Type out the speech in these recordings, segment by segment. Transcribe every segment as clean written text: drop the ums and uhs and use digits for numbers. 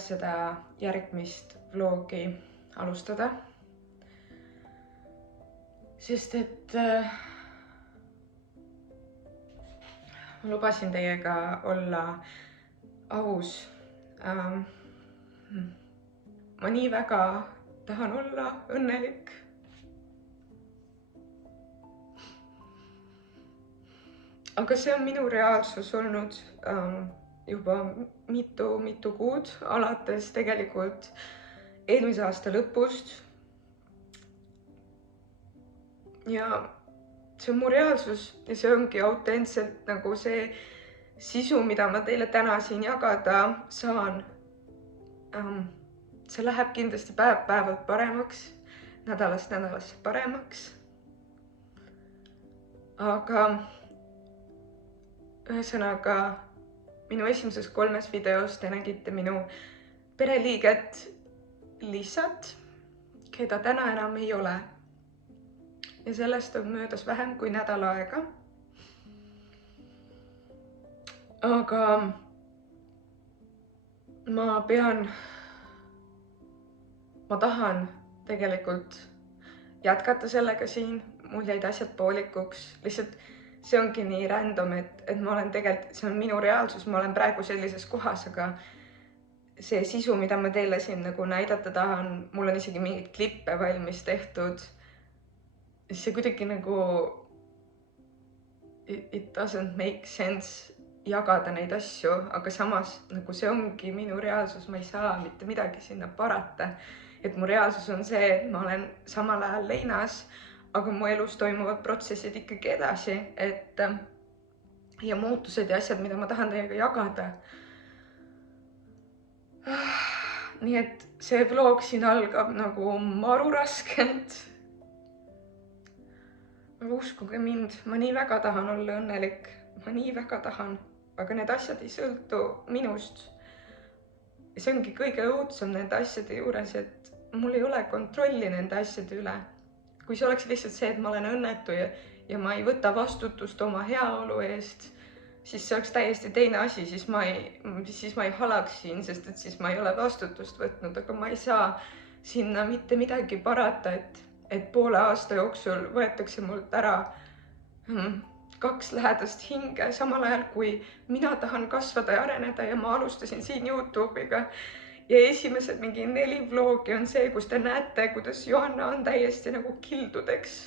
kuidas seda järgmist vlogi alustada. Sest et ma lubasin teiega olla aus. Ma nii väga tahan olla õnnelik. Aga see on minu reaalsus olnud juba mitu kuud, alates tegelikult eelmise aasta lõpust. Ja see on mu reaalsus ja see ongi autentselt nagu see sisu, mida ma teile täna siin jagada saan. See läheb kindlasti päev-päevalt paremaks, nädalast nädalasse paremaks. Aga ühesõnaga minu esimeses 3 videos te nägite minu pereliiget Lissat, keda täna enam ei ole. Ja sellest on möödas vähem kui nädal aega. Aga ma tahan tegelikult jätkata sellega siin. Mul jäid asjad poolikuks. Lihtsalt see ongi nii random, et ma olen tegelikult, see on minu reaalsus. Ma olen praegu sellises kohas, aga see sisu, mida ma teile siin nagu näidata tahan, mul on isegi mingid klippe valmis tehtud. See kuidagi nagu it doesn't make sense jagada neid asju, aga samas nagu see ongi minu reaalsus, ma ei saa mitte midagi sinna parata. Et mu reaalsus on see, et ma olen samal ajal leinas, aga mu elus toimuvad protsessid ikkagi edasi, ja muutused ja asjad, mida ma tahan teiega jagada. Nii et see vlog siin algab nagu maru raskelt. Aga uskuge mind, ma nii väga tahan olla õnnelik, ma nii väga tahan, aga need asjad ei sõltu minust. Ja see ongi kõige õudsem nende asjade juures, et mul ei ole kontrolli nende asjade üle. Kui see oleks lihtsalt see, et ma olen õnnetu ja ma ei võta vastutust oma heaolu eest, siis see oleks täiesti teine asi, siis ma ei halaks siin, sest et siis ma ei ole vastutust võtnud, aga ma ei saa sinna mitte midagi parata, et poole aasta jooksul võetakse mult ära 2 lähedast hinge, samal ajal kui mina tahan kasvada ja areneda ja ma alustasin siin YouTube'iga. Ja esimesed mingi 4 vlogi on see, kus te näete, kuidas Johanna on täiesti nagu kildudeks.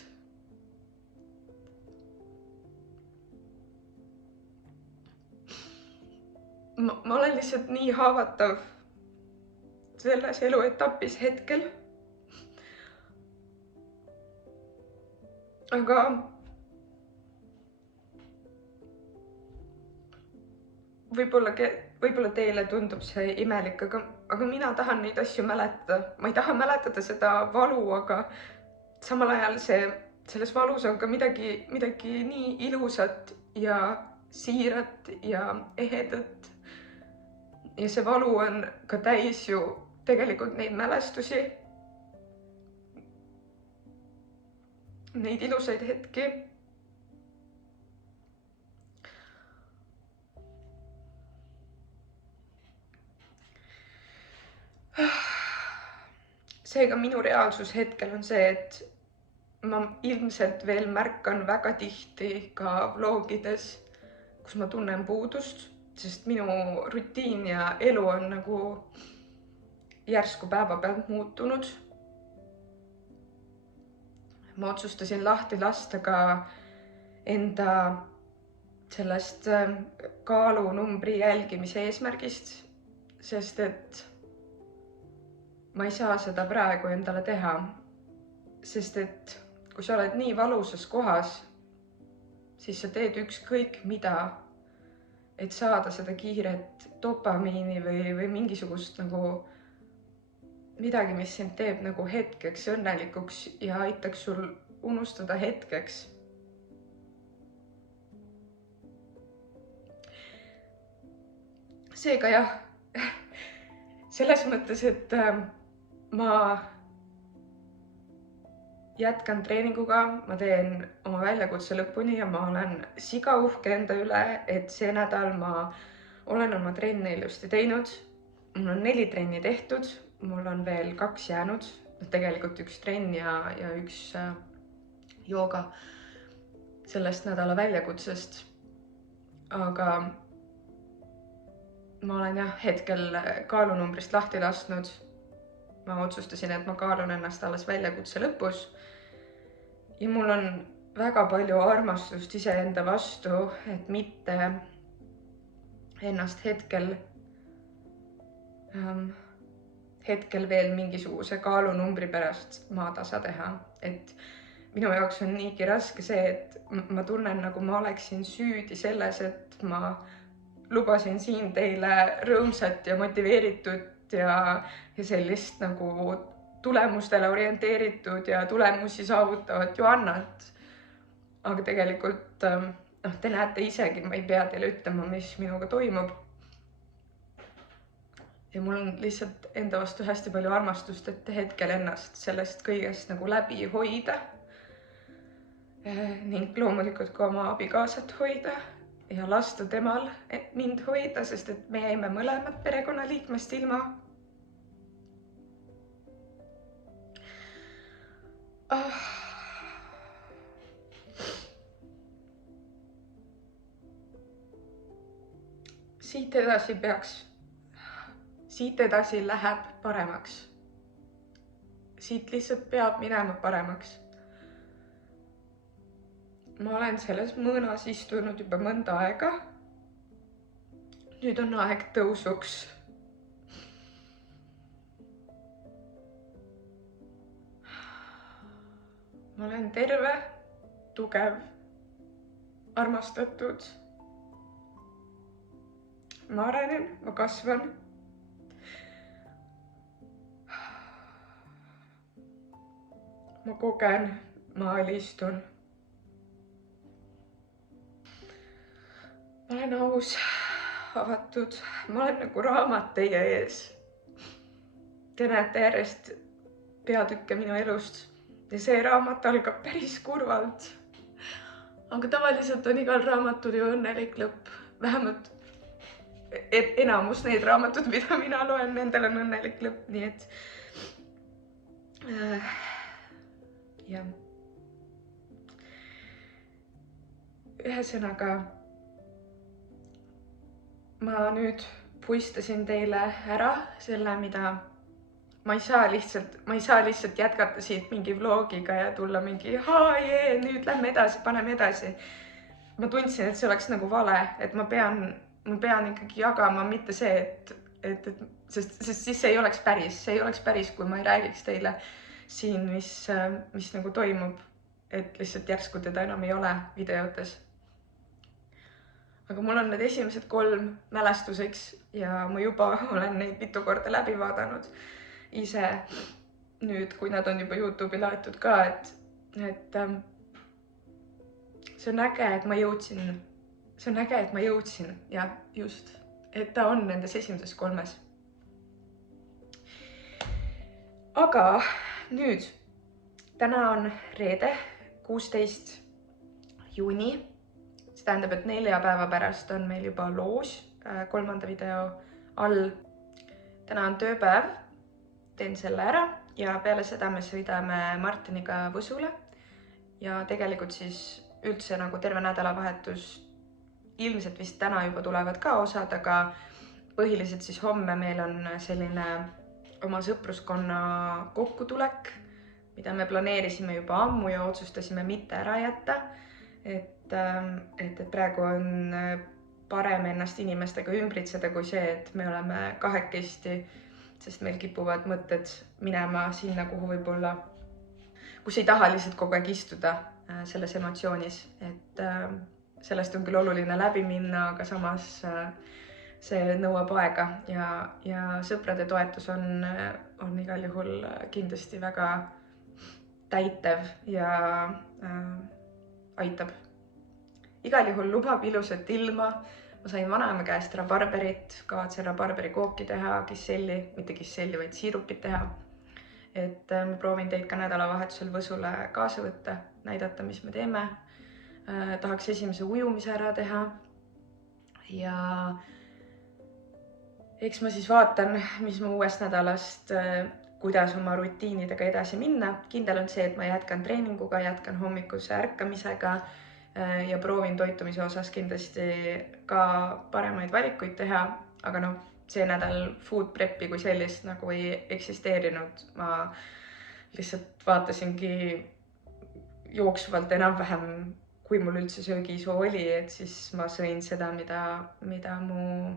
Ma olen lihtsalt nii haavatav selles eluetapis hetkel. Aga võib-olla teile tundub see imelik, aga mina tahan neid asju mäletada. Ma ei taha mäletada seda valu, aga samal ajal selles valus on ka midagi nii ilusat ja siirat ja ehedat. Ja see valu on ka täis ju tegelikult neid mälestusi, neid ilusaid hetki. Seega minu reaalsus hetkel on see, et ma ilmselt veel märkan väga tihti ka vlogides, kus ma tunnen puudust, sest minu rutiin ja elu on nagu järsku päevapealt muutunud. Ma otsustasin lahti lasta ka enda sellest kaalunumbri jälgimise eesmärgist, sest et ma ei saa seda praegu endale teha, sest et kui sa oled nii valusas kohas, siis sa teed ükskõik mida, et saada seda kiiret dopamiini või mingisugust nagu midagi, mis sind teeb nagu hetkeks õnnelikuks ja aitaks sul unustada hetkeks. Seega jah, selles mõttes, et ma jätkan treeninguga, ma teen oma väljakutse lõpuni ja ma olen sigauhke enda üle, et see nädal ma olen oma trenni ilusti teinud. mul on 4 trenni tehtud, mul on veel 2 jäänud, tegelikult 1 trenn ja 1 jooga sellest nädala väljakutsest. Aga ma olen jah hetkel kaalunumbrist lahti lasknud. Ma otsustasin, et ma kaalun ennast alles väljakutse lõpus. Ja mul on väga palju armastust iseenda vastu, et mitte ennast hetkel veel mingisuguse kaalunumbri pärast maatasa teha. Et minu jaoks on niigi raske see, et ma tunnen, nagu ma oleksin süüdi selles, et ma lubasin siin teile rõõmsat ja motiveeritud ja sellist nagu tulemustele orienteeritud ja tulemusi saavutavat Johannat. Aga tegelikult te näete isegi, ma ei pea teile ütlema, mis minuga toimub. Ja mul on lihtsalt enda vastu hästi palju armastust, et hetkel ennast sellest kõigest nagu läbi hoida. Ning loomulikult ka oma abikaasat hoida ja lasta temal mind hoida, sest et me jäime mõlemad perekonnaliikmest ilma. Siit edasi läheb paremaks. Siit lihtsalt peab minema paremaks. Ma olen selles mõõnas istunud juba mõnda aega. Nüüd on aeg tõusuks. Ma olen terve, tugev, armastatud. Ma arenen, ma kasvan. Ma kogen, ma alistun. Ma olen aus, avatud. Ma olen nagu raamat teie ees. Te näete järjest peatükke minu elust. Ja see raamat algab päris kurvalt. Aga tavaliselt on igal raamatul ju õnnelik lõpp. Vähemalt enamus neid raamatud, mida mina loen, nendel on õnnelik lõpp. Nii et jah. Ühesõnaga, ma nüüd puistasin teile ära selle, mida ma ei saa lihtsalt jätkata siit mingi vlogiga ja tulla mingi nüüd lähme edasi, paneme edasi. Ma tundsin, et see oleks nagu vale, et ma pean ikkagi jagama, mitte see, sest siis see ei oleks päris, kui ma ei räägiks teile siin, mis nagu toimub, et lihtsalt järsku teda enam ei ole videotes. Aga mul on need esimesed 3 mälestuseks ja ma juba olen neid mitu korda läbi vaadanud ise nüüd, kui nad on juba YouTube'i laetud ka, et see on äge, et ma jõudsin. See on äge, et ma jõudsin ja just, et ta on nendes esimeses 3. Aga nüüd, täna on reede, 16. juuni. See tähendab, et 4 päeva pärast on meil juba loos 3. video all. Täna on tööpäev, teen selle ära ja peale seda me sõidame Martiniga Võsule. Ja tegelikult siis üldse nagu terve nädalavahetus, ilmselt vist täna juba tulevad ka osad, aga põhiliselt siis homme meil on selline oma sõpruskonna kokkutulek, mida me planeerisime juba ammu ja otsustasime mitte ära jätta. Et praegu on parem ennast inimestega ümbritseda kui see, et me oleme kahekesti, sest meil kipuvad mõtted minema sinna, kuhu võib-olla, kus ei taha lihtsalt kogu aeg istuda selles emotsioonis. Et sellest on küll oluline läbi minna, aga samas see nõuab aega ja sõprade toetus on igal juhul kindlasti väga täitev ja aitab. Igal juhul lubab ilusat ilma. Ma sain vanaema käest rabarberit, kavatsen rabarberi kooki teha, mitte kisselli, vaid siirupit teha. Et ma proovin teid ka nädalavahetusel Võsule kaasa võtta, näidata, mis me teeme. Tahaks esimese ujumise ära teha. eks ma siis vaatan, mis ma uuest nädalast, kuidas oma rutiinidega edasi minna. Kindel on see, et ma jätkan treeninguga, jätkan hommikuse ärkamisega ja proovin toitumise osas kindlasti ka paremaid valikuid teha, aga noh, see nädal food prep'i kui sellist nagu ei eksisteerinud. Ma lihtsalt vaatasingi jooksvalt enam-vähem, kui mul üldse söögiisu oli, et siis ma sõin seda, mida mu,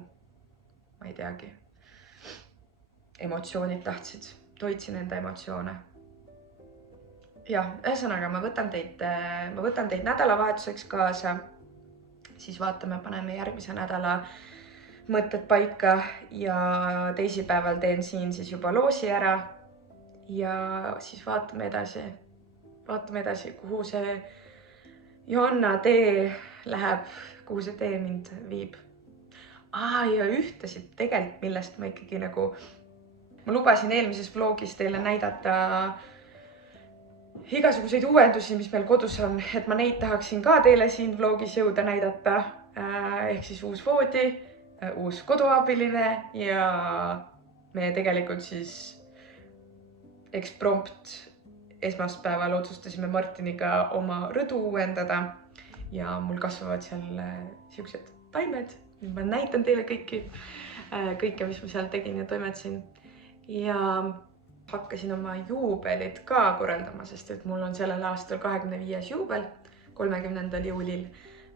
ma ei teagi, emotsioonid tahtsid, toitsin enda emotsioone. Jah, ühesõnaga ma võtan teid nädalavahetuseks kaasa, siis vaatame, paneme järgmise nädala mõtted paika ja teisipäeval teen siin siis juba loosi ära ja siis vaatame edasi, kuhu see Johanna tee läheb, kuhu see tee mind viib. Ja ühtlasi tegelikult, millest ma ikkagi nagu, ma lubasin eelmises vlogis teile näidata igasuguseid uuendusi, mis meil kodus on, et ma neid tahaksin ka teile siin vlogis jõuda näidata. Ehk siis uus voodi, uus koduabiline ja me tegelikult siis eksprompt esmaspäeval otsustasime Martiniga oma rõdu uuendada ja mul kasvavad seal siuksed taimed. Nüüd ma näitan teile kõike, mis ma seal tegin ja toimetasin. Ja hakkasin oma juubelit ka korraldama, sest et mul on sellel aastal 25. juubel, 30. juulil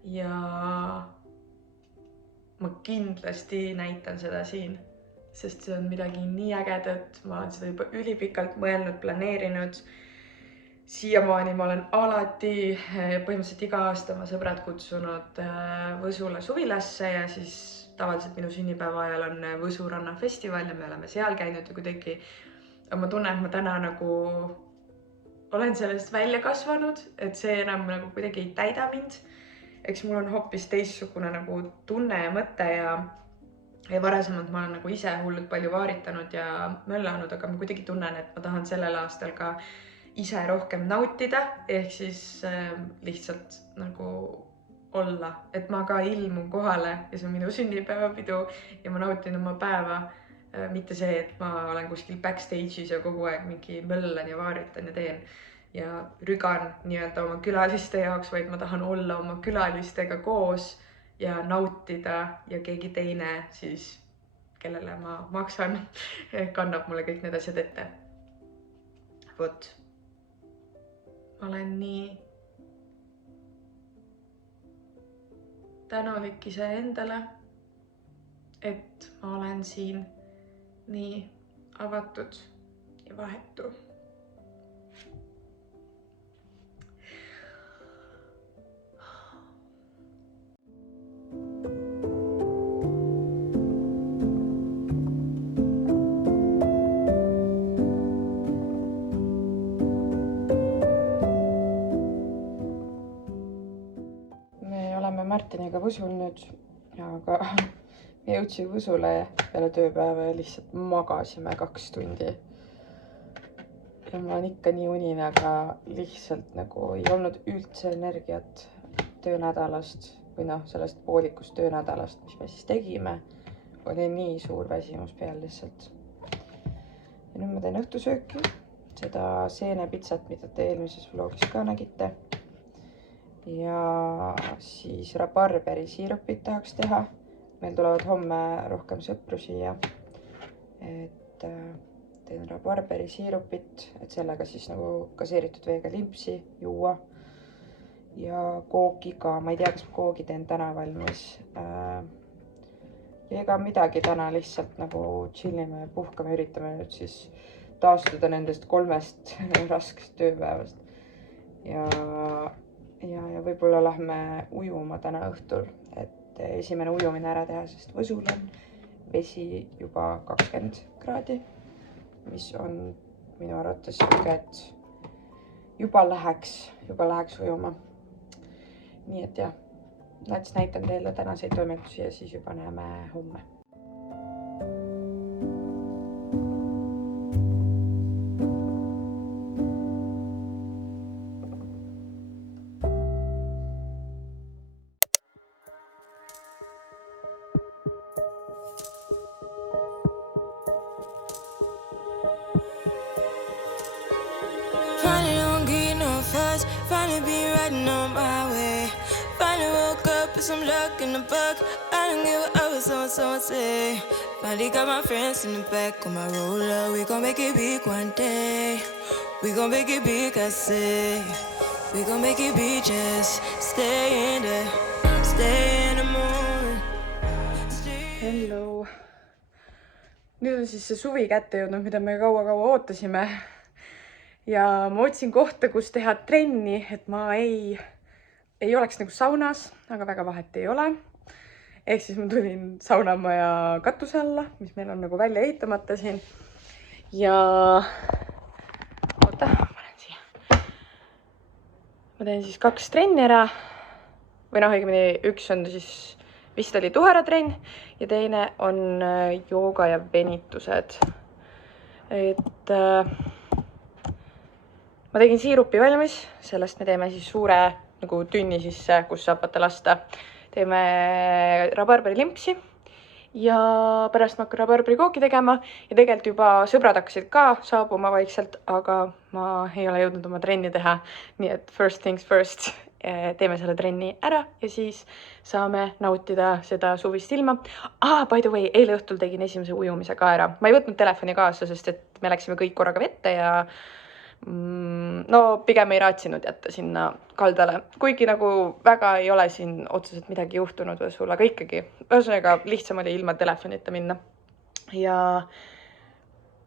ja ma kindlasti näitan seda siin, sest see on midagi nii ägedat. Ma olen seda juba ülipikalt mõelnud, planeerinud. Siiamaani ma olen alati, põhimõtteliselt iga aasta oma sõbrad kutsunud Võsule suvilasse ja siis tavaliselt minu sünnipäeva ajal on Võsu rannafestival ja me oleme seal käinud ja kuidagi ma tunnen, et ma täna nagu olen sellest välja kasvanud, et see enam nagu kuidagi ei täida mind. Eks mul on hoopis teistsugune nagu tunne ja mõte ja varasemalt ma olen nagu ise hullult palju vaaritanud ja möllanud, aga ma kuidagi tunnen, et ma tahan sellel aastal ka ise rohkem nautida, ehk siis lihtsalt nagu olla, et ma ka ilmun kohale ja see on minu sünnipäevapidu ja ma nautin oma päeva. Mitte see, et ma olen kuskil backstage'is ja kogu aeg mingi möllan ja vaaritan ja teen ja rügan nii-öelda oma külaliste jaoks, vaid ma tahan olla oma külalistega koos ja nautida ja keegi teine siis, kellele ma maksan, kannab mulle kõik need asjad ette. Vot. Ma olen nii tänulik iseendale, et ma olen siin nii avatud ja vahetu. Me oleme Martiniga Võsul nüüd, aga me jõudsime Võsule peale tööpäeva ja lihtsalt magasime 2 tundi. Ja ma olen ikka nii unine, aga lihtsalt nagu ei olnud üldse energiat töönädalast või noh, sellest poolikust töönädalast, mis me siis tegime. Oli nii suur väsimus peal lihtsalt. Ja nüüd ma teen õhtusööki, seda seenepitsat, mida te eelmises vlogis ka nägite. Ja siis rabarberi siirupit tahaks teha. Meil tulevad homme rohkem sõpru siia, et teen rabarberi siirupit, et sellega siis nagu gaseeritud veega limpsi juua ja koogi ka. Ma ei tea, kas ma koogi teen täna valmis. Ja ega midagi täna lihtsalt nagu chillime ja puhkame, üritame nüüd siis taastuda nendest 3 raskest tööpäevast. Ja võib-olla lähme ujuma täna õhtul, et esimene ujumine ära teha, sest Võsul on vesi juba 20 kraadi, mis on minu arvates siuke, et juba läheks ujuma. Nii et jah, näitan teile tänaseid toimetusi ja siis juba näeme homme. riding on my way. Finally woke up with some luck in the book. I don't give a what someone say. Finally got my friends in the back of my roller. We gon' make it big one day. We gon' make it big, I say. We gon' make it big, just stay in there. Stay in the moment. Hello. Nüüd on siis see suvi kätte jõudnud, mida me kaua-kaua ootasime. Ja ma otsin kohta, kus teha trenni, et ma ei oleks nagu saunas, aga väga vahet ei ole. Ehk siis ma tulin saunamaja katuse alla, mis meil on nagu välja ehitamata siin. Ja oota, ma panen siia. Ma teen siis 2 trenni ära. Või noh, õigemini üks on siis vist oli tuharatrenn ja teine on jooga ja venitused. Et ma tegin siirupi valmis, sellest me teeme siis suure nagu tünni sisse, kus saab vaata lasta. Teeme rabarberi-limpsi ja pärast ma hakkan rabarberikooki tegema ja tegelikult juba sõbrad hakkasid ka saabuma vaikselt, aga ma ei ole jõudnud oma trenni teha. Nii et first things first, teeme selle trenni ära ja siis saame nautida seda suvist ilma. By the way, eile õhtul tegin esimese ujumise ka ära. Ma ei võtnud telefoni kaasa, sest et me läksime kõik korraga vette ja no pigem ei raatsinud jätta sinna kaldale. Kuigi nagu väga ei ole siin otseselt midagi juhtunud või sul, aga ikkagi. Ühesõnaga lihtsam oli ilma telefonita minna. Ja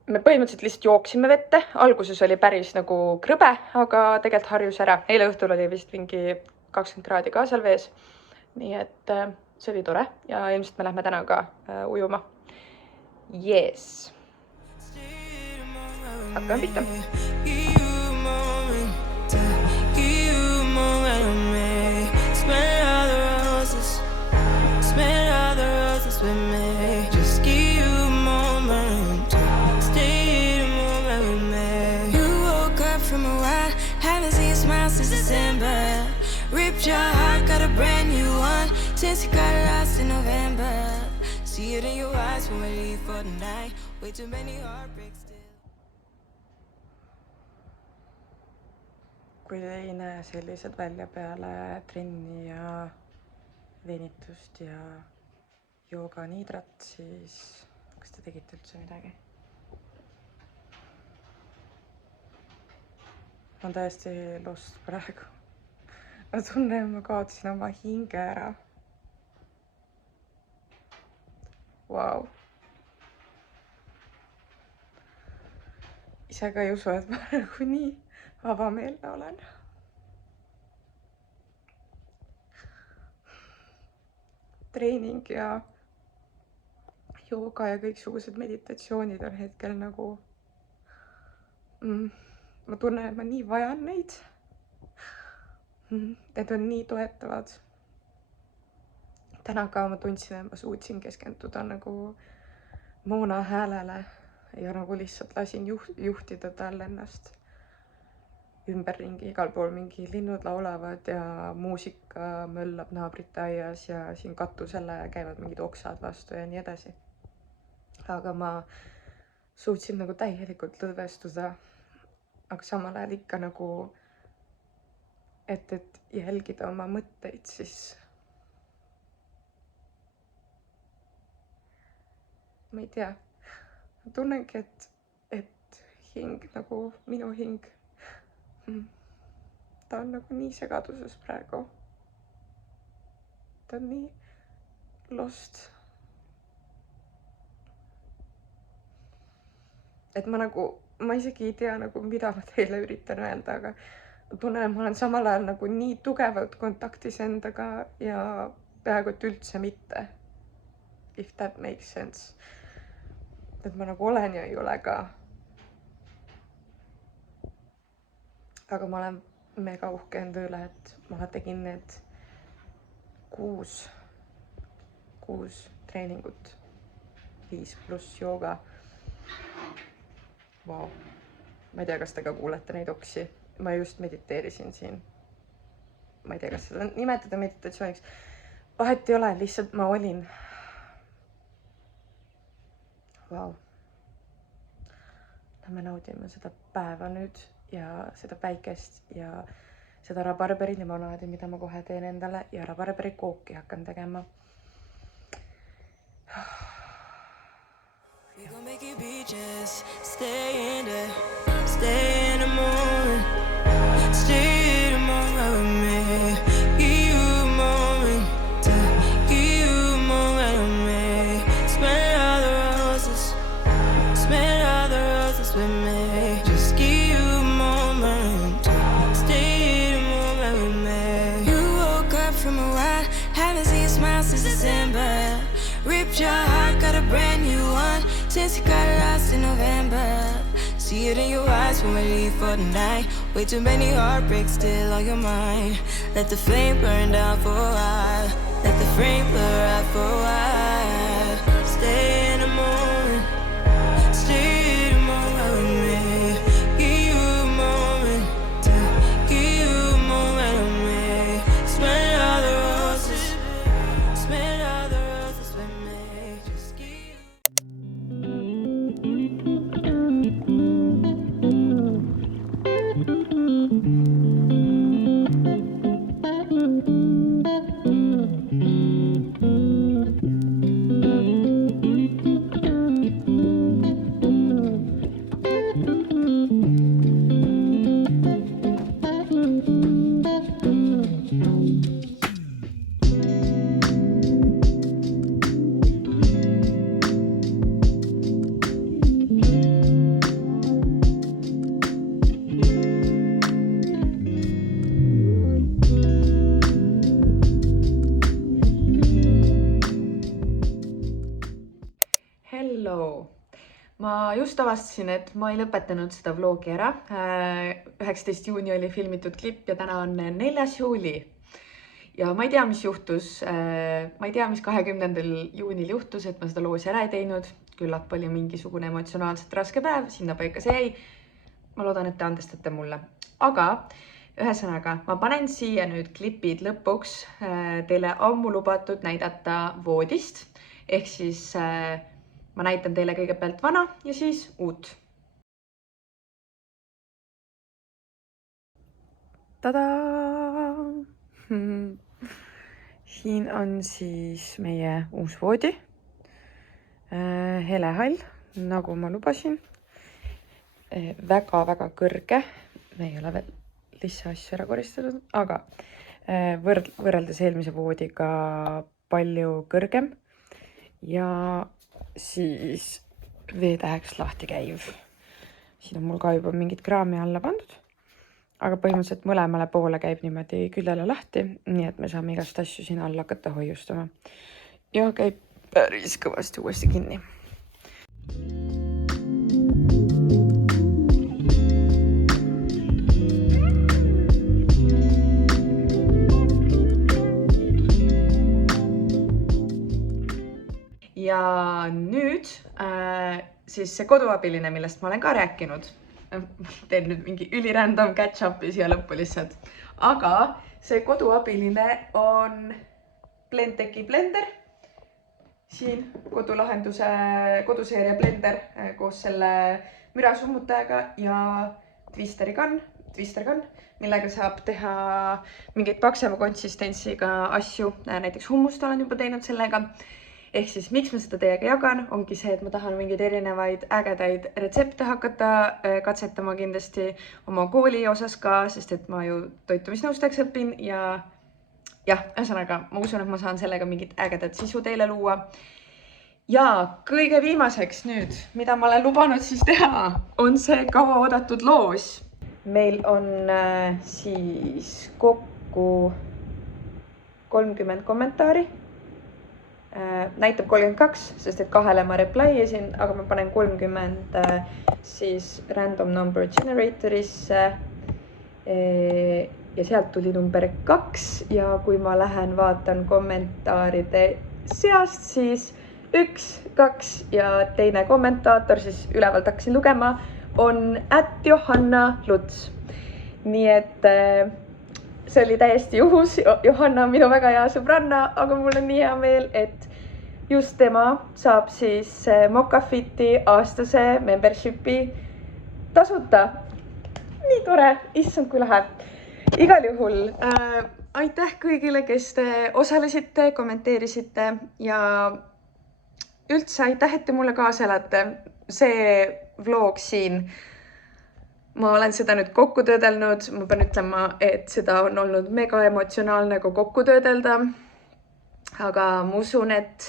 me põhimõtteliselt lihtsalt jooksime vette. Alguses oli päris nagu krõbe, aga tegelikult harjus ära. Eile õhtul oli vist mingi 20 kraadi ka seal vees. Nii et see oli tore ja ilmselt me lähme täna ka ujuma. Yes. Hakkame pihta. Ripped your heart, got a brand new one since you got lost in November. See it in your eyes when we leave for the night. Way too many heartbreaks still. Kui te ei näe sellised välja peale trenni ja venitust ja jooga niidrat, siis kas te tegite üldse midagi? Ma olen täiesti lost praegu. Ma tunnen, ma kaotasin oma hinge ära. Wow. Ise ka ei usu, et ma nagu nii avameelne olen. Treening ja jooga ja kõiksugused meditatsioonid on hetkel nagu... Ma tunnen, et ma nii vajan neid. Need on nii toetavad. Täna ka ma tundsin, et ma suutsin keskenduda nagu Moona häälele ja nagu lihtsalt lasin juhtida tal ennast ümberringi. Igal pool mingi linnud laulavad ja muusika möllab naabrite aias ja siin katusele käivad mingid oksad vastu ja nii edasi. Aga ma suutsin nagu täielikult lõdvestuda, aga samal ajal ikka nagu et jälgida oma mõtteid, siis ma ei tea. Ma tunnengi, et hing, nagu minu hing, ta on nagu nii segaduses praegu. Ta on nii lost. Et ma isegi ei tea nagu, mida ma teile üritan öelda, aga tunnen, et ma olen samal ajal nagu nii tugevalt kontaktis endaga ja peaaegu et üldse mitte. If that makes sense. Et ma nagu olen ja ei ole ka. Aga ma olen mega uhke enda üle, et ma tegin need 6 treeningut, 5+ jooga. Wow. Ma ei tea, kas te ka kuulete neid oksi. Ma just mediteerisin siin. Ma ei tea, kas seda nimetada meditatsiooniks. Vahet ei ole, lihtsalt ma olin. Wow. Me naudime seda päeva nüüd ja seda päikest ja seda rabarberi limonaadi, mida ma kohe teen endale ja rabarberi kooki hakkan tegema. We gon' make it be just stay in the moment, stay in the moment with me. Give you a moment, give you a moment with me. Smell all the roses with me. Just give you a moment, stay in the moment with me. You woke up from a while, haven't seen you smile since December. Ripped your heart, got a brand new one since you got lost in November. See it in your eyes when we leave for the night. Way too many heartbreaks still on your mind. Let the flame burn down for a while. Let the flame blur out for a while. Stay in the moment, stay in the moment with me. Give you a moment, give you a moment with me. Smell all the roses, smell all the roses with me. Just give you. Hello! Ma just avastasin, et ma ei lõpetanud seda vlogi ära. 19. juuni oli filmitud klipp ja täna on 4. juuli. Ja ma ei tea, mis juhtus. Ma ei tea, mis 20. juunil juhtus, et ma seda loos ära ei teinud. Küllap oli mingisugune emotsionaalselt raske päev, sinna paika see jäi. Ma loodan, et te andestate mulle. Aga ühesõnaga, ma panen siia nüüd klipid lõpuks teile ammu lubatud näidata voodist. Ehk siis ma näitan teile kõigepealt vana ja siis uut. Tadaa! Siin on siis meie uus voodi. Helehall, nagu ma lubasin. Väga-väga kõrge. Me ei ole veel lihtsalt asju ära koristanud, aga võrreldes eelmise voodiga palju kõrgem. Ja siis veetäheks lahti käiv. Siin on mul ka juba mingid kraami alla pandud. Aga põhimõtteliselt mõlemale poole käib niimoodi küljele lahti, nii et me saame igast asju siin alla hakata hoiustama. Ja käib päris kõvasti uuesti kinni. Ja nüüd siis see koduabiline, millest ma olen ka rääkinud. Teen nüüd mingi ülirandom catch-upi siia lõppu lihtsalt. Aga see koduabiline on Blendteki blender. Siin koduseeria blender koos selle mürasummutajaga ja Twister gun, millega saab teha mingeid paksema konsistentsiga asju. Näiteks hummust olen juba teinud sellega. Ehk siis miks ma seda teiega jagan, ongi see, et ma tahan mingeid erinevaid ägedaid retsepte hakata katsetama kindlasti oma kooli osas ka, sest et ma ju toitumisnõustajaks õpin ja ühesõnaga, ma usun, et ma saan sellega mingit ägedat sisu teile luua. Ja kõige viimaseks nüüd, mida ma olen lubanud siis teha, on see kaua oodatud loos. Meil on siis kokku 30 kommentaari. Näitab 32, sest et 2 ma reply esin, aga ma panen 30 siis random number generatorisse ja sealt tuli number 2 ja kui ma lähen vaatan kommentaaride seast, siis 1, 2 ja teine kommentaator, siis ülevalt hakkasin lugema, on @Johanna Luts. Nii et see oli täiesti juhus. Johanna on minu väga hea sõbranna, aga mul on nii hea meel, et just tema saab siis Mokafiti aastase membershipi tasuta. Nii tore, issand kui lahe. igal juhul aitäh kõigile, kes te osalesite, kommenteerisite ja üldse aitäh, et te mulle kaasa elate. See vlog siin, ma olen seda nüüd kokku töödelnud, ma pean ütlema, et seda on olnud mega emotsionaalne ka kokku töödelda. Aga ma usun, et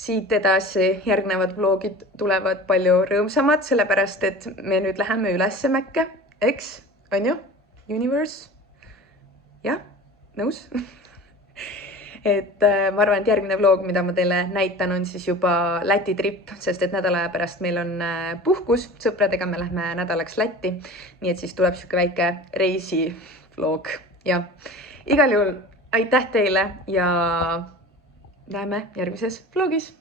siit edasi järgnevad vlogid tulevad palju rõõmsamad, sellepärast et me nüüd läheme ülesse Mäkke, eks? On ju? Universe? Jah, nõus? Et ma arvan, et järgmine vlog, mida ma teile näitan, on siis juba Läti trip, sest et nädala aja pärast meil on puhkus. Sõpradega me lähme nädalaks Lätti. Nii et siis tuleb siuke väike reisi vlog. Ja igal juhul aitäh teile ja näeme järgmises vlogis.